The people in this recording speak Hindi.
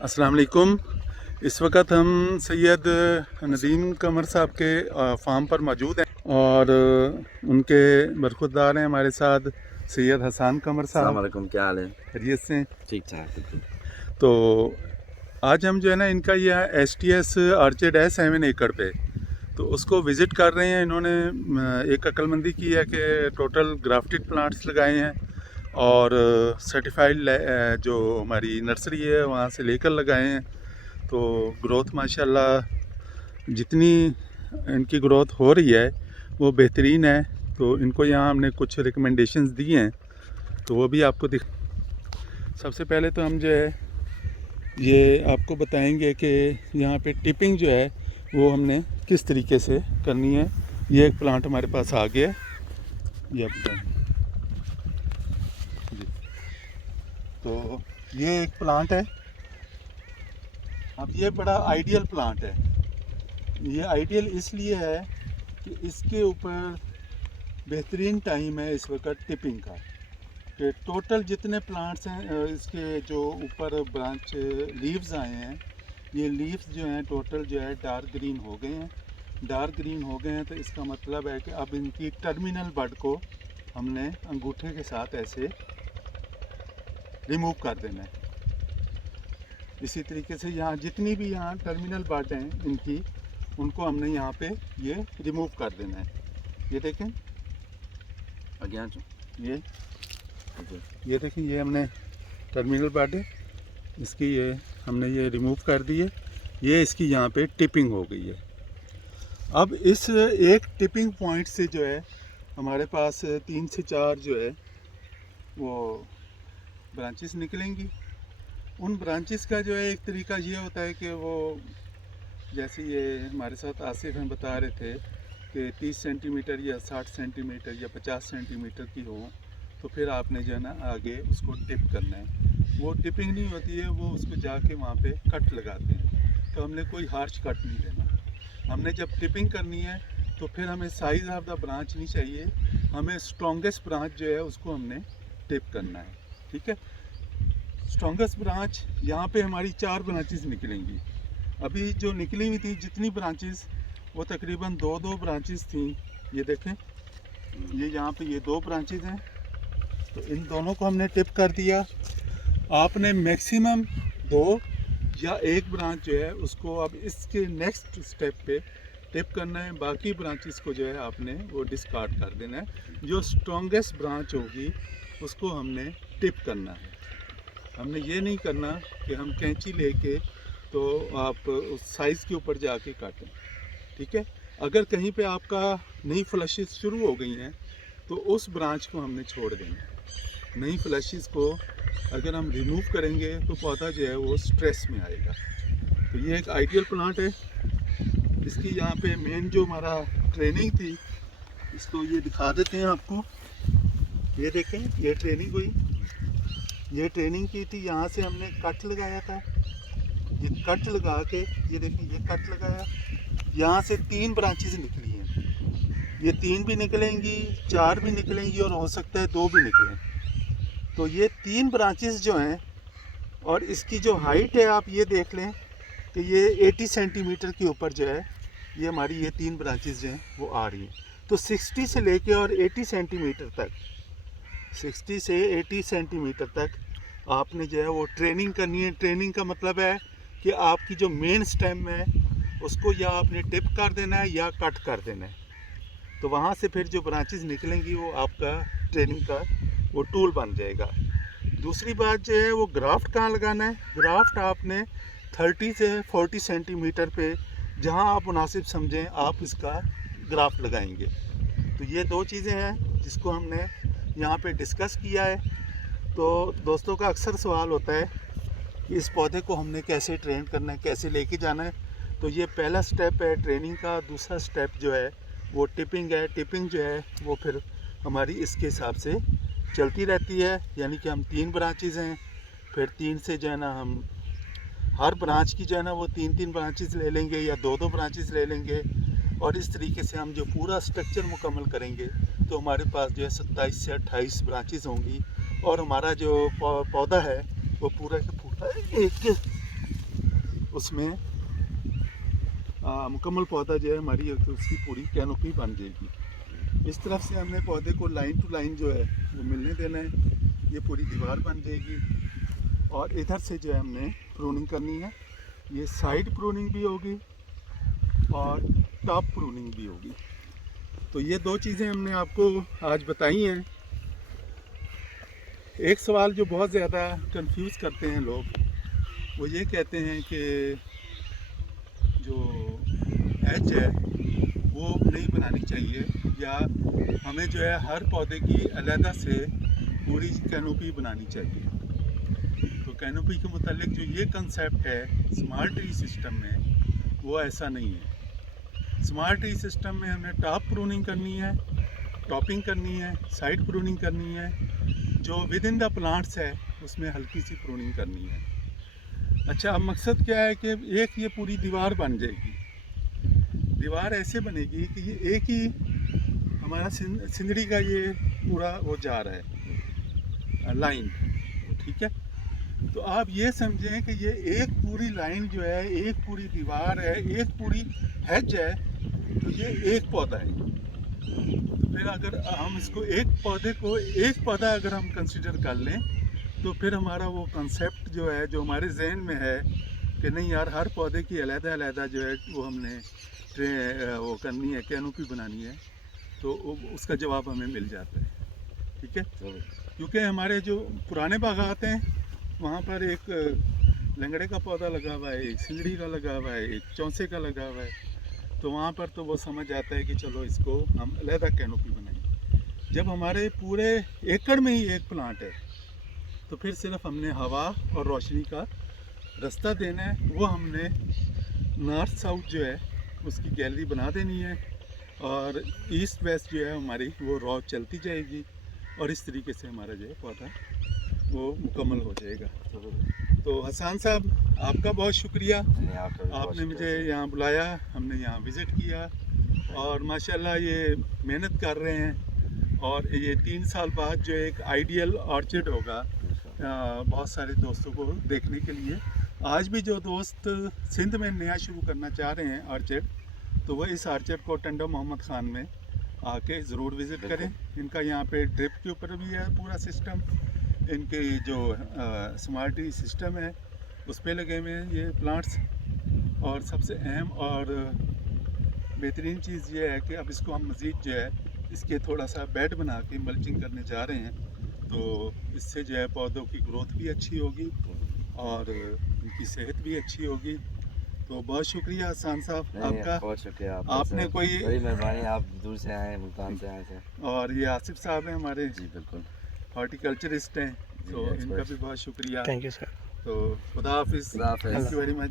अस्सलाम वालेकुम। इस वक्त हम सैयद नदीम कमर साहब के फार्म पर मौजूद हैं और उनके बरखुरदार हैं हमारे साथ सैयद हसन कमर अस्सलाम साहब। वालेकुम, क्या हाल है? खैरियत से? ठीक ठाक बिल्कुल। तो आज हम जो है ना इनका यह STS आर्चर्ड है 7 एकड़ पे, तो उसको विज़िट कर रहे हैं। इन्होंने एक अक्लमंदी की है कि टोटल ग्राफ्टेड प्लांट्स लगाए हैं और सर्टिफाइड जो हमारी नर्सरी है वहाँ से लेकर लगाए हैं। तो ग्रोथ माशाल्लाह जितनी इनकी ग्रोथ हो रही है वो बेहतरीन है। तो इनको यहाँ हमने कुछ रिकमेंडेशंस दिए हैं, तो वो भी आपको सबसे पहले तो हम जो है ये आपको बताएंगे कि यहाँ पे टिपिंग जो है वो हमने किस तरीके से करनी है। ये एक प्लांट हमारे पास आ गया, ये आप बताएं जी। तो ये एक प्लांट है। अब ये बड़ा आइडियल प्लांट है। ये आइडियल इसलिए है कि इसके ऊपर बेहतरीन टाइम है इस वक्त टिपिंग का, कि टोटल जितने प्लांट्स हैं इसके जो ऊपर ब्रांच लीव्स आए हैं, ये लीव्स जो हैं टोटल जो है डार्क ग्रीन हो गए हैं। डार्क ग्रीन हो गए हैं तो इसका मतलब है कि अब इनकी टर्मिनल बड को हमने अंगूठे के साथ ऐसे रिमूव कर देना है। इसी तरीके से यहाँ जितनी भी यहाँ टर्मिनल बड हैं इनकी, उनको हमने यहाँ पे ये रिमूव कर देना है। ये देखें, ये देखें, ये हमने टर्मिनल बड है इसकी, ये हमने ये रिमूव कर दी है। ये इसकी यहाँ पे टिपिंग हो गई है। अब इस एक टिपिंग पॉइंट से जो है हमारे पास 3 से 4 जो है वो ब्रांचेस निकलेंगी। उन ब्रांचेस का जो है एक तरीका ये होता है कि वो जैसे ये हमारे साथ आसिफ हैं बता रहे थे कि 30 सेंटीमीटर या 60 सेंटीमीटर या 50 सेंटीमीटर की हो, तो फिर आपने जो है ना आगे उसको टिप करना है। वो टिपिंग नहीं होती है, वो उसको जाके वहाँ पे कट लगाते हैं। तो हमने कोई हार्श कट नहीं देना। हमने जब टिपिंग करनी है तो फिर हमें साइज ऑफ द ब्रांच नहीं चाहिए, हमें स्ट्रॉन्गेस्ट ब्रांच जो है उसको हमने टिप करना है। ठीक है, स्ट्रॉन्गेस्ट ब्रांच यहाँ पे हमारी 4 ब्रांचेस निकलेंगी। अभी जो निकली हुई थी जितनी ब्रांचेस, वो तकरीबन 2-2 ब्रांचेस थी। ये देखें, ये यहाँ पे ये 2 ब्रांचेस हैं, तो इन दोनों को हमने टिप कर दिया। आपने मैक्सिमम 2 या 1 ब्रांच जो है उसको अब इसके नेक्स्ट स्टेप पे टिप करना है। बाकी ब्रांचेस को जो है आपने वो डिस्कार्ड कर देना है। जो स्ट्रॉन्गेस्ट ब्रांच होगी उसको हमने टिप करना है। हमने ये नहीं करना कि हम कैंची लेके तो आप उस साइज़ के ऊपर जाके काटें। ठीक है, अगर कहीं पे आपका नई फ्लशेस शुरू हो गई हैं तो उस ब्रांच को हमने छोड़ देना। नई फ्लशेस को अगर हम रिमूव करेंगे तो पौधा जो है वो स्ट्रेस में आएगा। तो ये एक आइडियल प्लांट है। इसकी यहाँ पे मेन जो हमारा ट्रेनिंग थी, इसको ये दिखा देते हैं आपको। ये देखें, ये ट्रेनिंग हुई, ये ट्रेनिंग की थी। यहाँ से हमने कट लगाया था, ये कट लगा के, ये देखें, ये कट लगाया। यहाँ से 3 ब्रांचेस निकली हैं। ये 3 भी निकलेंगी, 4 भी निकलेंगी और हो सकता है 2 भी निकलें। तो ये 3 ब्रांचेस जो हैं, और इसकी जो हाइट है आप ये देख लें कि ये 80 सेंटीमीटर के ऊपर जो है ये हमारी ये 3 ब्रांचेस जो हैं वो आ रही हैं। तो 60 से लेके और 80 सेंटीमीटर तक, 60 से 80 सेंटीमीटर तक आपने जो है वो ट्रेनिंग करनी है। ट्रेनिंग का मतलब है कि आपकी जो मेन स्टेम है उसको या आपने टिप कर देना है या कट कर देना है। तो वहाँ से फिर जो ब्रांचेस निकलेंगी वो आपका ट्रेनिंग का वो टूल बन जाएगा। दूसरी बात जो है वो ग्राफ्ट कहाँ लगाना है। ग्राफ्ट आपने 30 से 40 सेंटीमीटर पे जहाँ आप मुनासिब समझें आप इसका ग्राफ्ट लगाएंगे। तो ये 2 चीज़ें हैं जिसको हमने यहाँ पे डिस्कस किया है। तो दोस्तों का अक्सर सवाल होता है कि इस पौधे को हमने कैसे ट्रेन करना है, कैसे लेके जाना है। तो ये पहला स्टेप है ट्रेनिंग का। दूसरा स्टेप जो है वो टिपिंग है। टिपिंग जो है वो फिर हमारी इसके हिसाब से चलती रहती है, यानी कि हम 3 ब्रांचेस हैं, फिर 3 से जो है ना हम हर ब्रांच की जो है ना वो 3-3 ब्रांचेस ले लेंगे या 2-2 ब्रांचेस ले लेंगे। और इस तरीके से हम जो पूरा स्ट्रक्चर मुकम्मल करेंगे तो हमारे पास जो है 27 से 28 ब्रांचेस होंगी और हमारा जो पौधा है वो पूरा का पूरा एक उसमें मुकम्मल पौधा जो है हमारी तो उसकी पूरी कैनोपी बन जाएगी। इस तरफ से हमने पौधे को लाइन टू लाइन जो है वो मिलने देना है, ये पूरी दीवार बन जाएगी। और इधर से जो है हमने प्रूनिंग करनी है, ये साइड प्रूनिंग भी होगी और टॉप प्रूनिंग भी होगी। तो ये दो चीज़ें हमने आपको आज बताई हैं। एक सवाल जो बहुत ज़्यादा कंफ्यूज करते हैं लोग, वो ये कहते हैं कि जो एज है वो नहीं बनानी चाहिए, या हमें जो है हर पौधे की अलहदा से पूरी कैनोपी बनानी चाहिए। तो कैनोपी के मुतालिक जो ये कंसेप्ट है स्मार्ट ट्री सिस्टम में, वो ऐसा नहीं है। स्मार्ट ट्री सिस्टम में हमने टॉप प्रूनिंग करनी है, टॉपिंग करनी है, साइड प्रूनिंग करनी है, जो विद इन द प्लांट्स है उसमें हल्की सी प्रूनिंग करनी है। अच्छा, अब मकसद क्या है कि एक ये पूरी दीवार बन जाएगी। दीवार ऐसे बनेगी कि ये एक ही हमारा सिंदड़ी का ये पूरा वो जा रहा है लाइन, ठीक है। तो आप ये समझें कि ये एक पूरी लाइन जो है, एक पूरी दीवार है, एक पूरी हेज है, तो ये एक पौधा है। तो फिर अगर हम इसको एक पौधा अगर हम कंसिडर कर लें, तो फिर हमारा वो कंसेप्ट जो है, जो हमारे जहन में है कि नहीं यार हर पौधे की अलग-अलग जो है वो हमने वो करनी है, कैनोपी बनानी है, तो उसका जवाब हमें मिल जाता है, ठीक है। क्योंकि हमारे जो पुराने बागात हैं वहाँ पर एक लंगड़े का पौधा लगा हुआ है, एक सिंदड़ी का लगा हुआ है, एक चौंसे का लगा हुआ है, तो वहाँ पर तो वो समझ आता है कि चलो इसको हम अलहदा कैनोपी बनाएंगे। जब हमारे पूरे एकड़ में ही एक प्लांट है, तो फिर सिर्फ हमने हवा और रोशनी का रास्ता देना है। वो हमने नॉर्थ साउथ जो है उसकी गैलरी बना देनी है, और ईस्ट वेस्ट जो है हमारी वो रॉ चलती जाएगी, और इस तरीके से हमारा जो है पौधा वो मुकम्मल हो जाएगा। तो हसन साहब, आपका बहुत शुक्रिया, आपने मुझे यहाँ बुलाया, हमने यहाँ विज़िट किया, और माशाल्लाह ये मेहनत कर रहे हैं, और ये 3 साल बाद जो एक आइडियल ऑर्चिड होगा बहुत सारे दोस्तों को देखने के लिए। आज भी जो दोस्त सिंध में नया शुरू करना चाह रहे हैं ऑर्चिड, तो वह इस ऑर्चिड को टंडो मोहम्मद ख़ान में आके ज़रूर विज़िट करें। इनका यहाँ पे ड्रिप के ऊपर भी है पूरा सिस्टम, इनके जो स्मार्ट ट्री सिस्टम है उस पर लगे हुए हैं ये प्लांट्स। और सबसे अहम और बेहतरीन चीज़ ये है कि अब इसको हम मज़ीद जो है इसके थोड़ा सा बेड बना के मल्चिंग करने जा रहे हैं, तो इससे जो है पौधों की ग्रोथ भी अच्छी होगी और उनकी सेहत भी अच्छी होगी। तो बहुत शुक्रिया हसन साहब आपका, बहुत शुक्रिया आपने कोई बड़ी मेहरबानी, आप दूर से आए, मुल्तान से आए थे। और ये आसिफ साहब हैं हमारे, जी बिल्कुल, हॉर्टिकल्चरिस्ट हैं, तो इनका भी बहुत शुक्रिया। Thank you sir. तो खुदा हाफिज़, थैंक यू वेरी मच।